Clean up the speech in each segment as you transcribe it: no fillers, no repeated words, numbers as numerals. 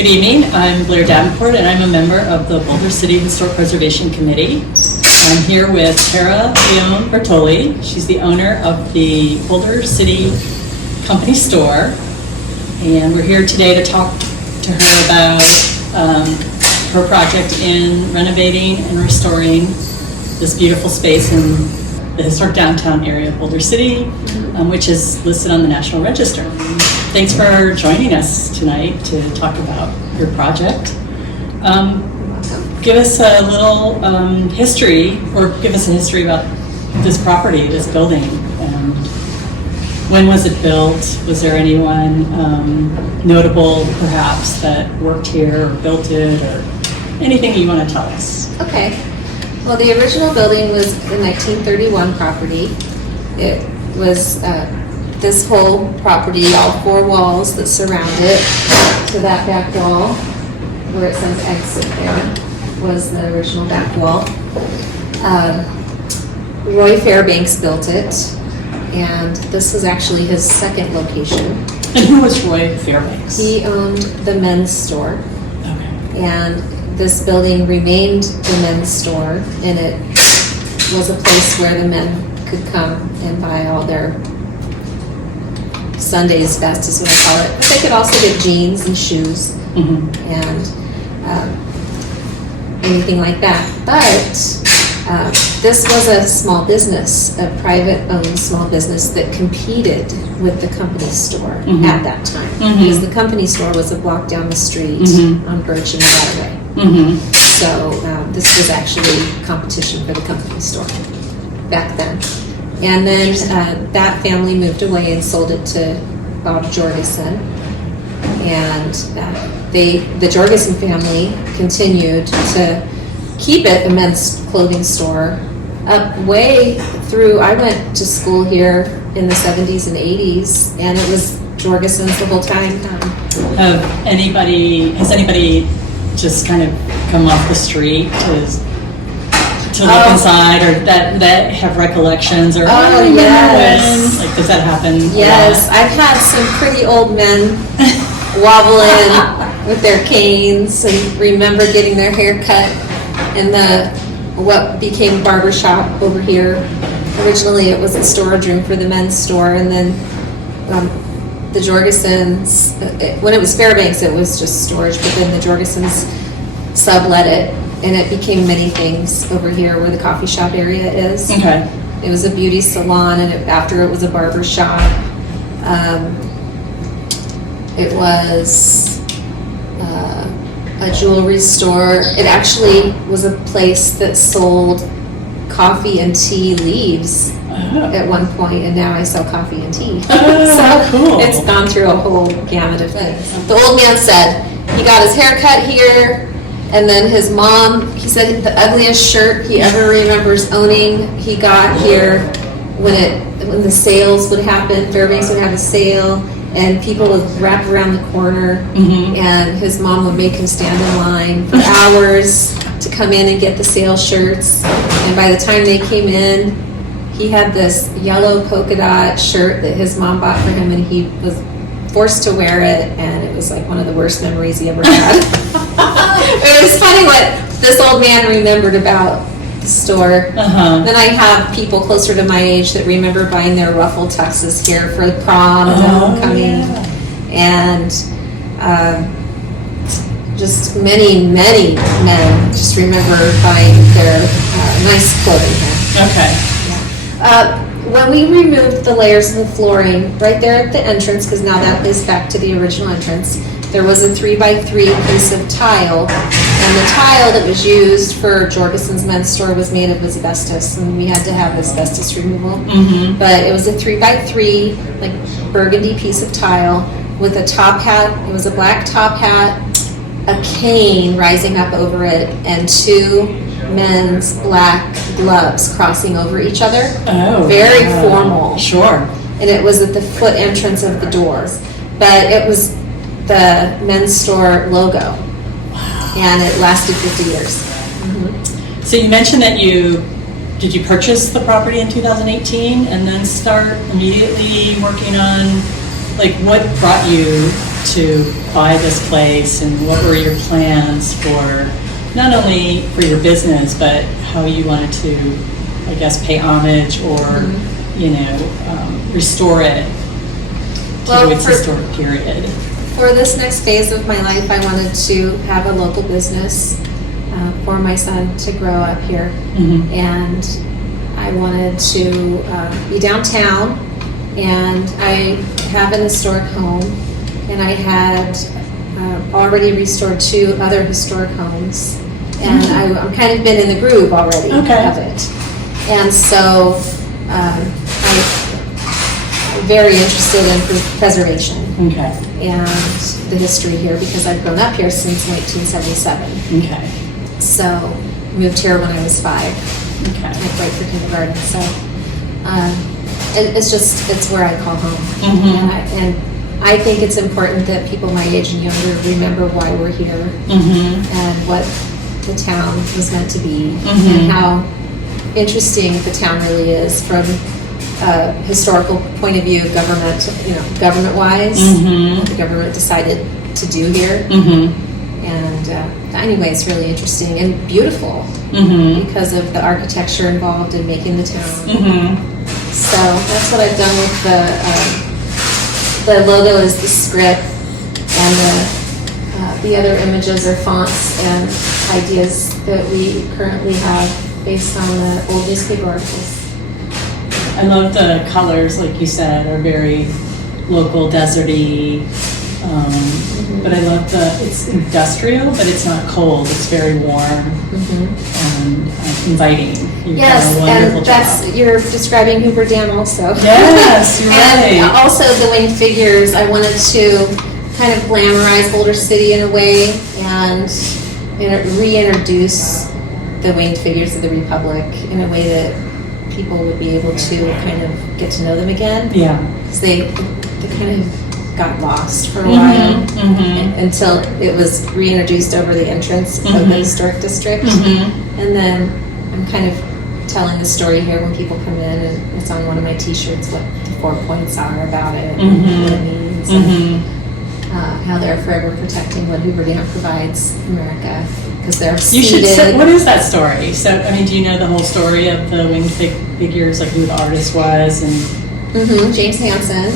Good evening, I'm Blair Davenport and I'm a member of the Boulder City Historic Preservation Committee. I'm here with Tara Leon Bertoli. She's the owner of the Boulder City Company Store. And we're here today to talk to her about her project in renovating and restoring this beautiful space in the historic downtown area of Boulder City, which is listed on the National Register. Thanks for joining us tonight to talk about your project. Give us a little history, or give us a history about this property, this building. And when was it built? Was there anyone notable, perhaps, that worked here or built it, or anything you want to tell us? Okay. Well, the original building was a 1931 property. It was this whole property, all four walls that surround it, to that back wall, where it says exit there, was the original back wall. Roy Fairbanks built it, and this was actually his second location. And who was Roy Fairbanks? He owned the men's store. Okay. And this building remained the men's store, and it was a place where the men could come and buy all their Sunday's best, is what I call it. But they could also get jeans and shoes and anything like that. But this was a small business, a private-owned small business that competed with the company store at that time. Because the company store was a block down the street on Birch and Waterway. So this was actually competition for the company store back then. And then that family moved away and sold it to Bob Jorgensen. And the Jorgensen family continued to keep it a men's clothing store up way through. I went to school here in the 70s and 80s, and it was Jorgensen's the whole time. Has anybody just kind of come off the street to look inside, or that have recollections, or yes, when? Like, does that happen? Yes, I've had some pretty old men wobble in with their canes and remember getting their hair cut in what became barber shop over here. Originally, it was a storage room for the men's store, and then the Jorgensens, when it was Fairbanks, it was just storage, but then the Jorgensens sublet it, and it became many things over here where the coffee shop area is. Okay. It was a beauty salon, and after it was a barber shop. It was a jewelry store. It actually was a place that sold coffee and tea leaves at one point, and now I sell coffee and tea. So cool. It's gone through a whole gamut of things. The old man said he got his hair cut here, and then his mom, he said the ugliest shirt he ever remembers owning, he got here when the sales would happen. Fairbanks would have a sale, and people would wrap around the corner, and his mom would make him stand in line for hours to come in and get the sale shirts. And by the time they came in, he had this yellow polka dot shirt that his mom bought for him, and he was forced to wear it, and it was like one of the worst memories he ever had. It was funny what this old man remembered about the store. Then I have people closer to my age that remember buying their ruffle tuxes here for the prom and the homecoming, and just many men just remember buying their nice clothing here. Okay. When we removed the layers of the flooring right there at the entrance, because now that is back to the original entrance, there was a 3x3 piece of tile, and the tile that was used for Jorgensen's men's store was made of asbestos, and we had to have asbestos removal. But it was a 3x3 like burgundy piece of tile with a top hat. It was a black top hat, a cane rising up over it, and two men's black gloves crossing over each other. Very formal. Sure. And it was at the foot entrance of the door. But it was the men's store logo. Wow. And it lasted 50 years. So you mentioned that did you purchase the property in 2018 and then start immediately working on, like, what brought you to buy this place, and what were your plans for not only for your business, but how you wanted to, I guess, pay homage or, restore it to its historic period? For this next phase of my life, I wanted to have a local business for my son to grow up here. Mm-hmm. And I wanted to be downtown, and I have an historic home, and I had already restored 2 other historic homes, and I'm kind of been in the groove already of it. And so I'm very interested in preservation and the history here, because I've grown up here since 1977. Okay. So moved here when I was 5. Okay. Right for kindergarten. So it's where I call home. Mm-hmm. And I think it's important that people my age and younger remember why we're here, and what the town was meant to be, and how interesting the town really is from a historical point of view, government-wise, what the government decided to do here. And anyway, it's really interesting and beautiful because of the architecture involved in making the town. So that's what I've done with the logo is the script, and the other images are fonts and ideas that we currently have based on the old newspaper articles. I love the colors, like you said, are very local, deserty. But I love it's industrial, but it's not cold. It's very warm and inviting. You've Yes, done a wonderful and that's, job. you're describing Hoover Dam also. Yes, you're And right. also the winged figures, I wanted to kind of glamorize Boulder City in a way, and reintroduce the winged figures of the Republic in a way that people would be able to kind of get to know them again. Yeah. Because they kind of got lost for a while until it was reintroduced over the entrance of the historic district. And then I'm kind of telling the story here when people come in, and it's on one of my t-shirts what the 4 points are about it, and what it means, and how they're forever protecting what Hoover Dam provides America, because they're You should seated. say, what is that story? So, I mean, do you know the whole story of the winged figures, like who the artist was? And James Hansen,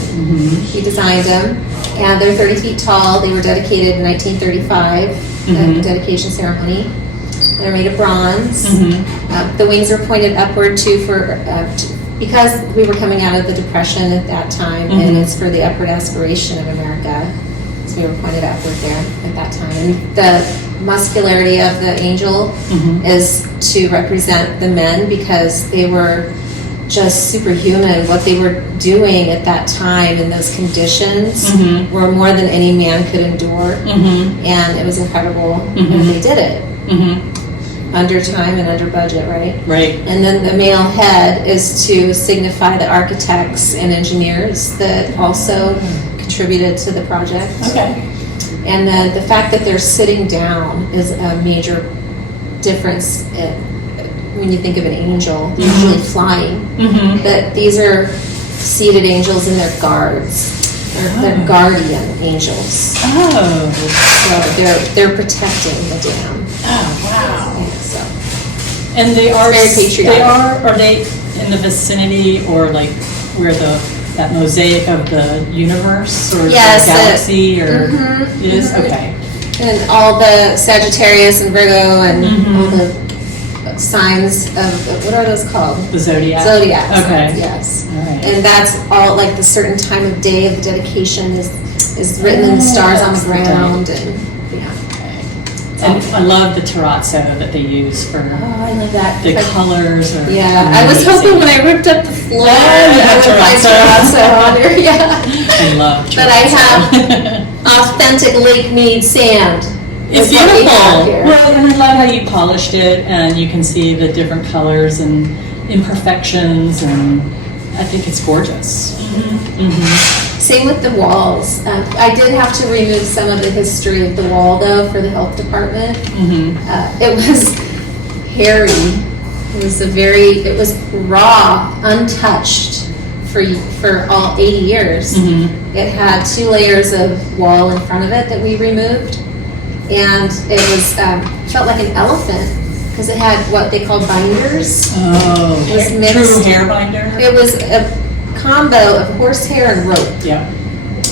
he designed them, and they're 30 feet tall. They were dedicated in 1935, the dedication ceremony. They're made of bronze. The wings are pointed upward because we were coming out of the Depression at that time, and it's for the upward aspiration of America. So we were pointed upward there at that time. And the muscularity of the angel is to represent the men, because they were just superhuman. What they were doing at that time in those conditions were more than any man could endure, and it was incredible. And they did it under time and under budget, right? Right. And then the male head is to signify the architects and engineers that also contributed to the project. Okay. And then the fact that they're sitting down is a major difference when you think of an angel. They're usually flying, but these are seated angels, and they're guards. They're guardian angels. Oh. So they're protecting the dam. Oh, wow. Yeah, so. And they are Very patriotic. Are they in the vicinity, or like where that mosaic of the universe, or Yes, the galaxy, or Mhm, it is? mhm. Okay. And all the Sagittarius and Virgo and all the signs of, what are those called? The zodiac. Zodiac signs, Okay. yes. All right. And that's all, like the certain time of day of the dedication is written in the stars on the that's the day. ground, and yeah. And I love the terrazzo that they use for Oh, I love that. the Like, colors. Are yeah, I was hoping when I ripped up the floor, I would find terrazzo on there, yeah. I love terrazzo. But I have authentic Lake Mead sand. It's is what we have beautiful. here. Well, and I love how you polished it, and you can see the different colors and imperfections, and I think it's gorgeous. Same with the walls. I did have to remove some of the history of the wall, though, for the health department. It was hairy. It was raw, untouched for all 80 years. It had 2 layers of wall in front of it that we removed, and it was felt like an elephant because it had what they called binders. Oh, It was mixed. true hair binder? It was a combo of horsehair and rope. Yeah.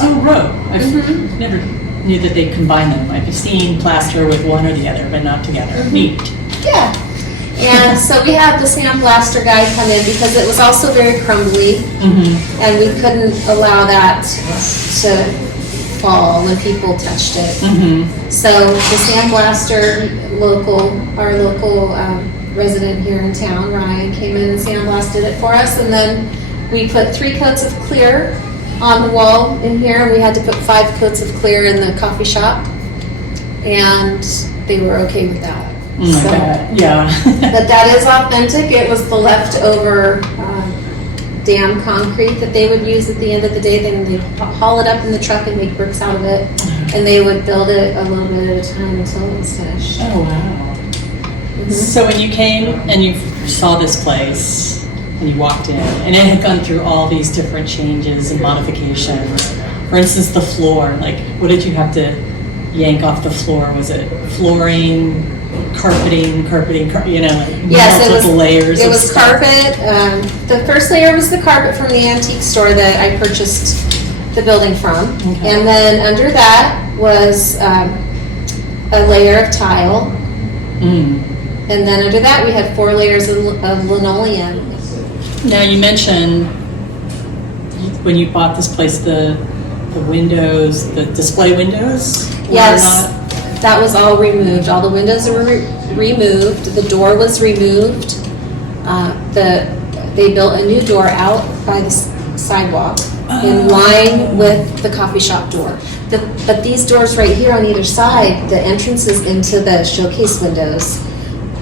Oh, rope. I never knew that they combined them. I've seen plaster with one or the other, but not together. Neat. Yeah. And so we had the sandblaster guy come in because it was also very crumbly, and we couldn't allow that to fall when people touched it. So the sandblaster our local resident here in town, Ryan, came in and sandblasted it for us, and then we put 3 coats of clear on the wall in here. We had to put 5 coats of clear in the coffee shop, and they were okay with that. Oh my God. Yeah. But that is authentic. It was the leftover dam concrete that they would use at the end of the day. Then they'd haul it up in the truck and make bricks out of it, and they would build it a little bit at a time until it was finished. Oh, wow. So when you came and you saw this place and you walked in, and it had gone through all these different changes and modifications. For instance, the floor, like what did you have to yank off the floor? Was it flooring, carpeting, you know, like Yes, multiple layers it of was stuff? carpet. The first layer was the carpet from the antique store that I purchased the building from. Okay. And then under that was a layer of tile. And then under that we had 4 layers of linoleum. Now you mentioned when you bought this place, the windows, the display windows? were Yes, not- that was all removed. All the windows were removed. The door was removed. They built a new door out by the sidewalk in line with the coffee shop door. But these doors right here on either side, the entrances into the showcase windows,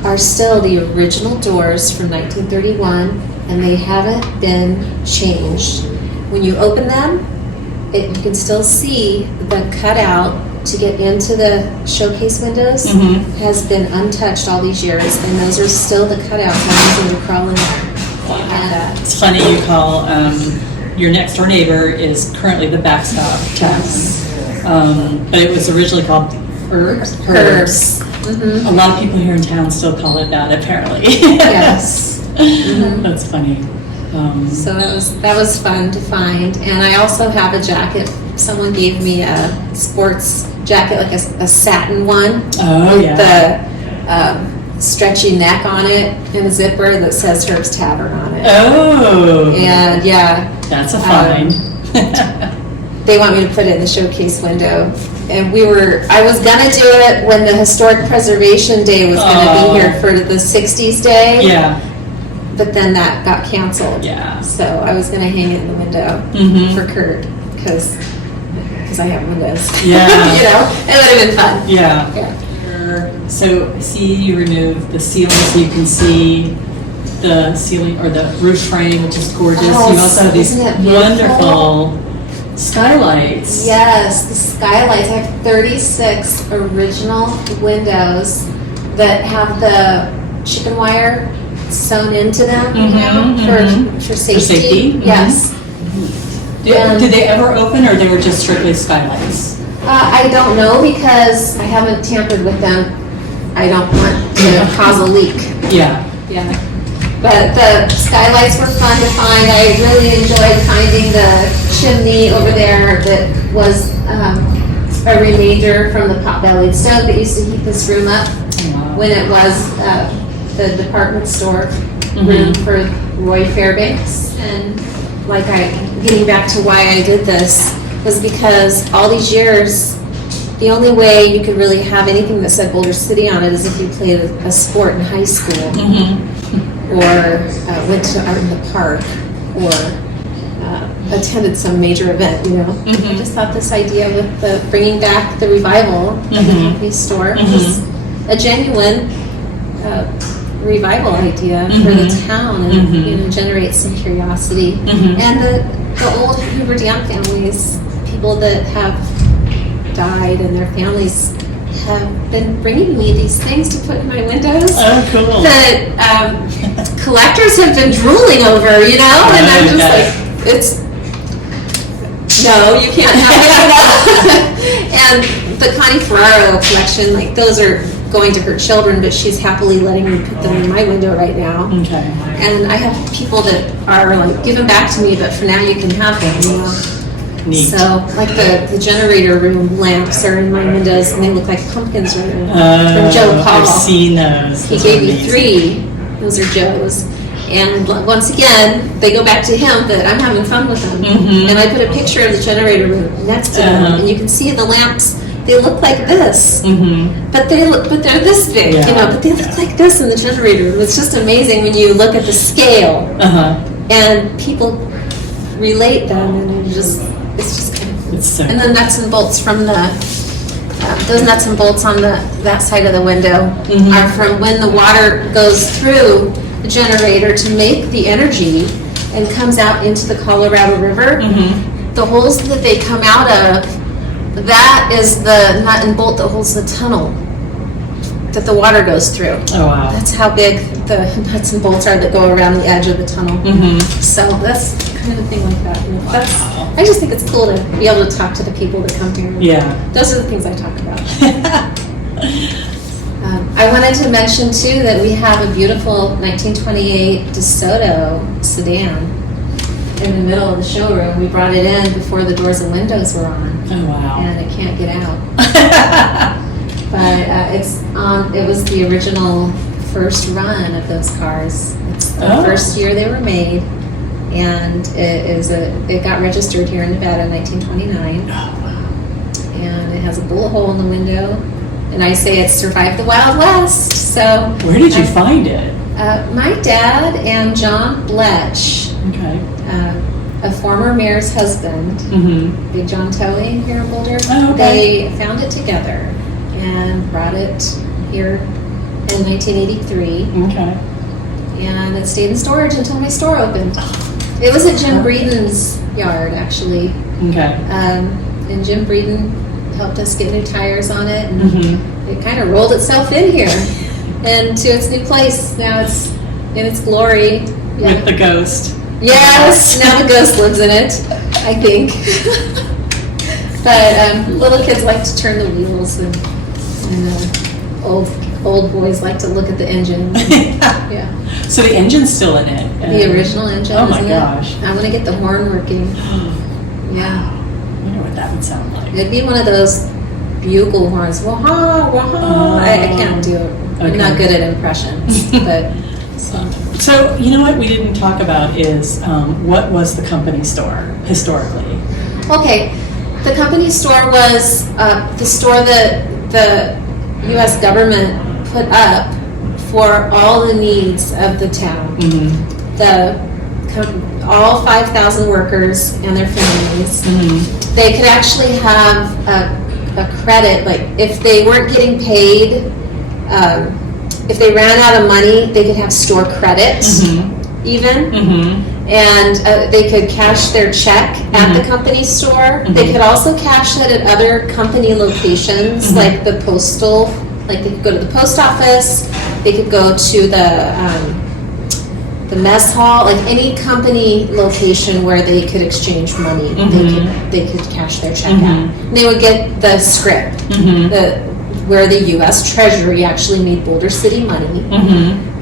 are still the original doors from 1931, and they haven't been changed. When you open them, you can still see the cutout to get into the showcase windows has been untouched all these years, and those are still the cutouts I'm using to crawl in there. And, It's funny you call your next door neighbor is currently the backstop tennis, but it was originally called Herbs. Herbs. A lot of people here in town still call it that, apparently. Yes. That's funny. So that was fun to find, and I also have a jacket. Someone gave me a sports jacket, like a satin one, Oh, with yeah. the stretchy neck on it and a zipper that says Herb's Tavern on it. Oh, And yeah, that's a find. they want me to put it in the showcase window. And I was gonna do it when the Historic Preservation Day was gonna Oh. be here for the 60s day. Yeah, But then that got canceled. yeah. So I was gonna hang it in the window for Kurt, because I have windows. Yeah. You know, it would have been fun. Yeah. Yeah. So, see, you remove the ceiling so you can see the ceiling or the roof frame, which is gorgeous. Oh, You also have these isn't it beautiful? wonderful skylights. Yes, the skylights. I have 36 original windows that have the chicken wire sewn into them, for safety. safety, Yes. Did they ever open, or they were just strictly skylights? I don't know because I haven't tampered with them. I don't want to cause a leak. Yeah. Yeah. But the skylights were fun to find. I really enjoyed finding the chimney over there that was a remainder from the pot-bellied stove that used to heat this room up when it was the department store room for Roy Fairbanks. And getting back to why I did this was because all these years, the only way you could really have anything that said Boulder City on it is if you played a sport in high school, or went to art in the park, or attended some major event, you know. I just thought this idea with the bringing back the revival of the company store was a genuine revival idea for the town, and you know, generate some curiosity. And the old Hoover Dam families, people that have died and their families have been bringing me these things to put in my windows Oh, cool. that collectors have been drooling over, you know, and I'm just like, it's, no, you can't have that. And the Connie Ferraro collection, like those are going to her children, but she's happily letting me put them in my window right now. Okay. And I have people that are like, give them back to me, but for now you can have them, you know. Neat. So, like the generator room lamps are in my windows, and they look like pumpkins from Joe Paul. I've seen those. He Those gave are me amazing. 3. Those are Joe's. And once again, they go back to him, but I'm having fun with them. And I put a picture of the generator room next to them, and you can see the lamps. They look like this, but they're this big, you know. But they look like this in the generator room. It's just amazing when you look at the scale, and people relate them, and it's just kind of. It's so And the nuts and bolts from the those nuts and bolts on that side of the window are from when the water goes through the generator to make the energy and comes out into the Colorado River. The holes that they come out of, that is the nut and bolt that holds the tunnel that the water goes through. Oh, wow. That's how big the nuts and bolts are that go around the edge of the tunnel. So that's kind of a thing like that. You know, I just think it's cool to be able to talk to the people that come here. Yeah. Those are the things I talk about. I wanted to mention too that we have a beautiful 1928 DeSoto sedan in the middle of the showroom. We brought it in before the doors and windows were on. Oh, wow. And it can't get out. But it was the original first run of those cars. It's the first year they were made, and it got registered here in Nevada in 1929. And it has a bullet hole in the window, and I say it survived the Wild West. So where did you find it? My dad and John Bletch, a former mayor's husband, Big John Towing here in Boulder, they found it together and brought it here in 1983. And it stayed in storage until my store opened. It was at Jim Breeden's yard, actually. And Jim Breeden helped us get new tires on it, and it kind of rolled itself in here and to its new place. Now it's in its glory. With the ghost. Yes, now the ghost lives in it, I think. But little kids like to turn the wheels, and old boys like to look at the engine. So the engine's still in it? The original engine. Oh my isn't gosh. it? I'm gonna get the horn working. I wonder what that would sound like. It'd be one of those bugle horns. Wah-ha, wah-ha. I can't do it. I'm not good at impressions, but. So, you know what we didn't talk about is what was the company store historically? Okay, the company store was the store that the U.S. government put up for all the needs of the town. All 5,000 workers and their families, they could actually have a credit, like if they weren't getting paid, if they ran out of money, they could have store credit, even, and they could cash their check at the company store. They could also cash it at other company locations, like the postal, like they could go to the post office, they could go to the mess hall, like any company location where they could exchange money, they could cash their check at. And they would get the scrip, where the U.S. Treasury actually made Boulder City money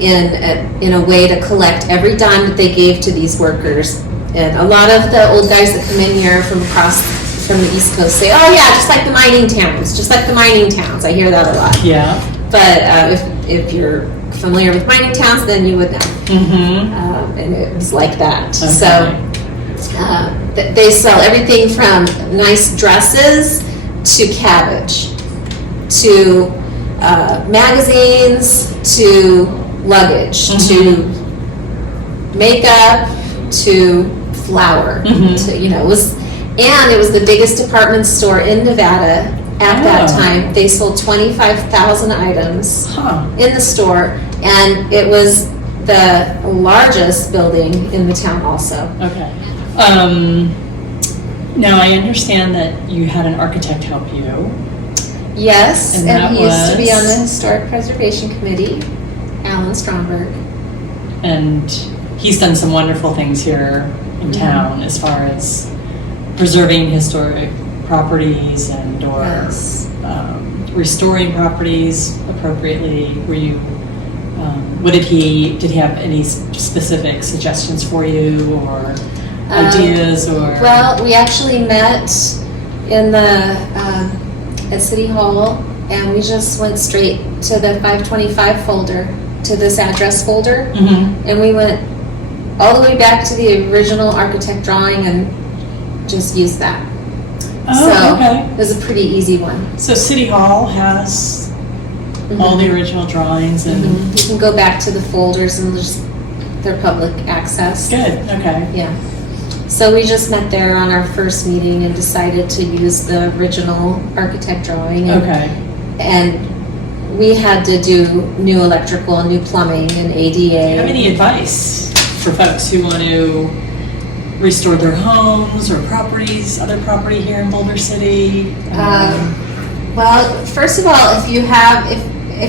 in a way to collect every dime that they gave to these workers. And a lot of the old guys that come in here from the East Coast say, "Oh yeah, just like the mining towns, just like the mining towns." I hear that a lot. Yeah. But if you're familiar with mining towns, then you would know. And it was like that. So they sell everything from nice dresses to cabbage, to magazines, to luggage, to makeup, to flour. To, it was the biggest department store in Nevada at that time. They sold 25,000 items in the store, and it was the largest building in the town also. Okay. Now I understand that you had an architect help you. Yes, And and he used to be was? on the Historic Preservation Committee, Alan Stromberg. And he's done some wonderful things here in town as far as preserving historic properties and or Yes. restoring properties appropriately. Were you? What did he have any specific suggestions for you or ideas or? Well, we actually met in the at City Hall, and we just went straight to the 525 folder, to this address folder, and we went all the way back to the original architect drawing and just used that. Oh, okay. It was a pretty easy one. So City Hall has all the original drawings and You can go back to the folders and just, they're public access. good. Okay. Yeah. So we just met there on our first meeting and decided to use the original architect drawing. And, Okay. and we had to do new electrical, new plumbing, and ADA. Do you have any advice for folks who want to restore their homes or properties, other property here in Boulder City? Well, first of all, if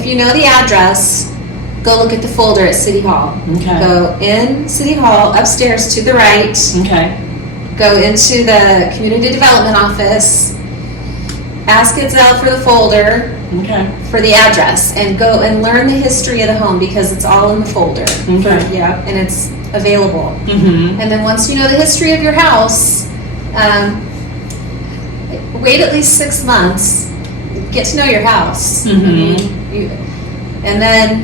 you know the address, go look at the folder at City Hall. Okay. Go in City Hall, upstairs to the right. Okay. Go into the Community Development Office. Ask Itzel for the folder Okay. for the address, and go and learn the history of the home because it's all in the folder. Okay. Yeah, and it's available. Mm-hmm. And then once you know the history of your house, wait at least 6 months. Get to know your house. And then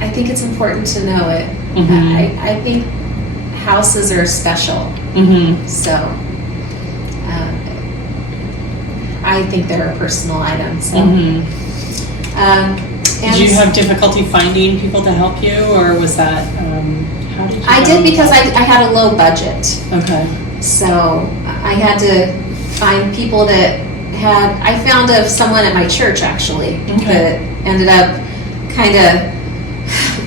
I think it's important to know it. I think houses are special. So I think they're a personal item. So. Did you have difficulty finding people to help you, or was that, how did you I did because I had a low budget. Okay. So I had to find people that I found someone at my church actually that ended up kind of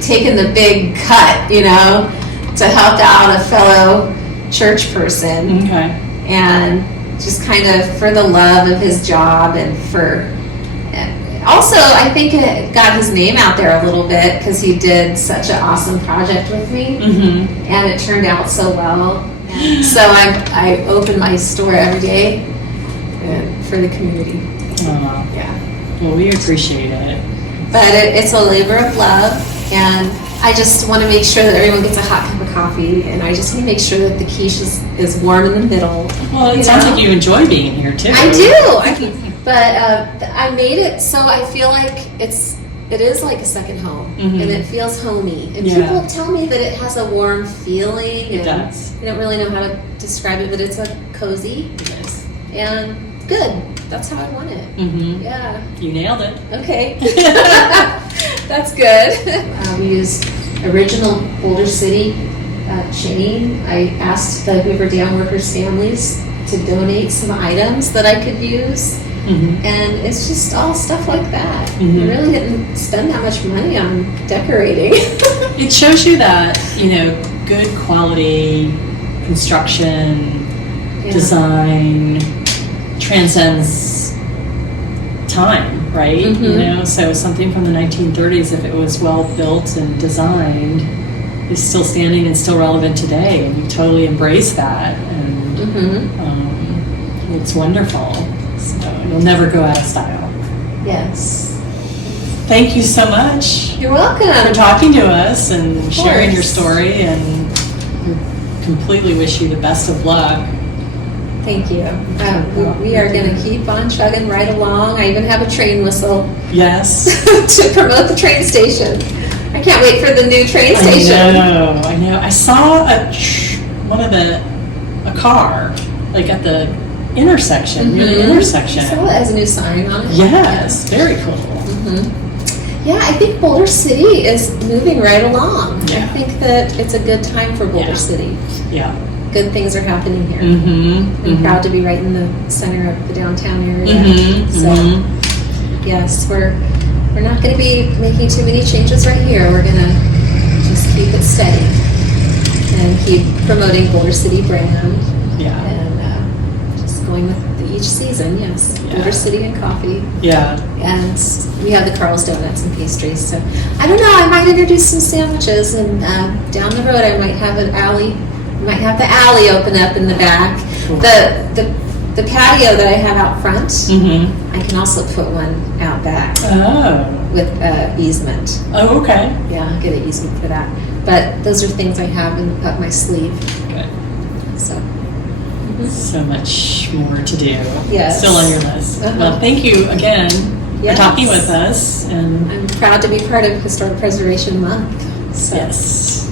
taking the big cut, to help out a fellow church person. Okay. And just kind of for the love of his job and also I think it got his name out there a little bit because he did such an awesome project with me and it turned out so well. And so I open my store every day for the community. Yeah. Well, we appreciate it. But it's a labor of love, and I just want to make sure that everyone gets a hot cup of coffee, and I just want to make sure that the quiche is warm in the middle. Well, it sounds like you enjoy being here too. I do. But I made it so I feel like it is like a second home, and it feels homey. And people tell me that it has a warm feeling. It does. I don't really know how to describe it, but it's a cozy and good. That's how I want it. Yeah. You nailed it. Okay. That's good. We use original Boulder City chain. I asked the Hoover Dam workers' families to donate some items that I could use. And it's just all stuff like that. I really didn't spend that much money on decorating. It shows you that, good quality construction, design transcends time, right? So something from the 1930s, if it was well built and designed, is still standing and still relevant today, and you totally embrace that, and it's wonderful. So you'll never go out of style. Yes. Thank you so much. You're welcome. For talking to us and sharing your story, and we completely wish you the best of luck. Thank you. We are going to keep on chugging right along. I even have a train whistle. Yes. To promote the train station. I can't wait for the new train station. I know. I saw a car, like at the intersection, near the intersection. I saw it as a new sign on it. Yes, very cool. Yeah, I think Boulder City is moving right along. Yeah. I think that it's a good time for Boulder City. Yeah. Good things are happening here. I'm proud to be right in the center of the downtown area. So, yes, we're not going to be making too many changes right here. We're going to just keep it steady and keep promoting Boulder City brand. Yeah. And just going with each season, yes. Boulder City and coffee. Yeah. And we have the Carl's Donuts and pastries. So I don't know, I might introduce some sandwiches, and down the road I might have an alley We might have the alley open up in the back. Cool. The patio that I have out front, Mm-hmm. I can also put one out back Oh. with easement. Oh, okay. Yeah, I'll get an easement for that. But those are things I have up my sleeve. Good. So. So much more to do. Yes. Still on your list. Uh-huh. Well, thank you again Yes. for talking with us. And I'm proud to be part of Historic Preservation Month. So. yes,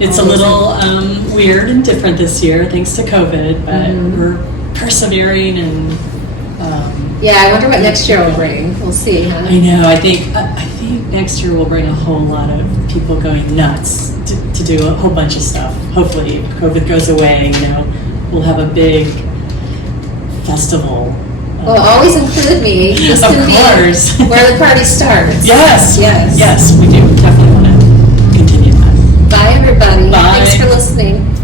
it's a Always little weird and different this year thanks to COVID, but we're persevering and. Yeah, I wonder what next year will bring. We'll see, huh? I know. I think next year will bring a whole lot of people going nuts to do a whole bunch of stuff. Hopefully, if COVID goes away, we'll have a big festival. Well, always include me. This Of can course. be where the party starts. Yes. Yes. Yes, we do. Definitely want to continue that. Bye, everybody. Bye. Thanks for listening.